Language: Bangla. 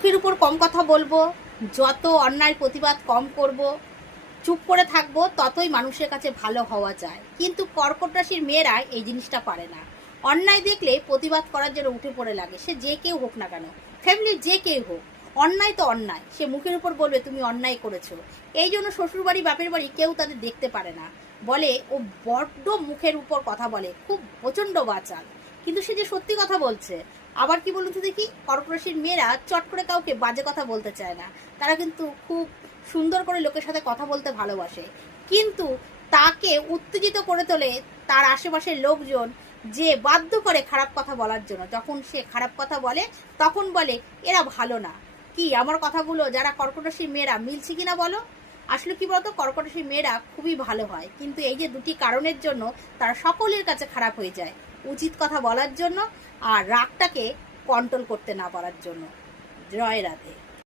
মুখের উপর কম কথা বলবো, যত অন্যায় প্রতিবাদ কম করব, চুপ করে থাকবো, ততই মানুষের কাছে ভালো হওয়া যায়। কিন্তু কর্কট রাশির মেয়েরা এই জিনিসটা পারে না। অন্যায় দেখলে প্রতিবাদ করার জন্য উঠে পড়ে লাগে, সে যে কেউ হোক না কেন, ফ্যামিলির যে কেউ হোক। অন্যায় তো অন্যায়, সে মুখের উপর বলবে তুমি অন্যায় করেছো। এই জন্য শ্বশুরবাড়ি বাপের বাড়ি কেউ তাদের দেখতে পারে না, বলে ও বড্ড মুখের উপর কথা বলে, খুব প্রচণ্ড বাচাল। কিন্তু সে যে সত্যি কথা বলছে। আবার কি বলুন তো দেখি, কর্কট রাশির মেয়েরা চট করে কাউকে বাজে কথা বলতে চায় না। তারা কিন্তু খুব সুন্দর করে লোকের সাথে কথা বলতে ভালোবাসে, কিন্তু তাকে উত্তেজিত করে তোলে তার আশেপাশের লোকজন, যে বাধ্য করে খারাপ কথা বলার জন্য। যখন সে খারাপ কথা বলে তখন বলে এরা ভালো না। কি আমার কথাগুলো যারা কর্কট রাশির মেয়েরা মিলছে কিনা বলো? আসলে কি বলতো, কর্কট রাশির মেয়েরা খুবই ভালো হয়, কিন্তু এই যে দুটি কারণের জন্য তারা সকলের কাছে খারাপ হয়ে যায়। উচিত কথা বলার জন্য আর রাগটাকে কন্ট্রোল করতে না পারার জন্য। জয় রাধে।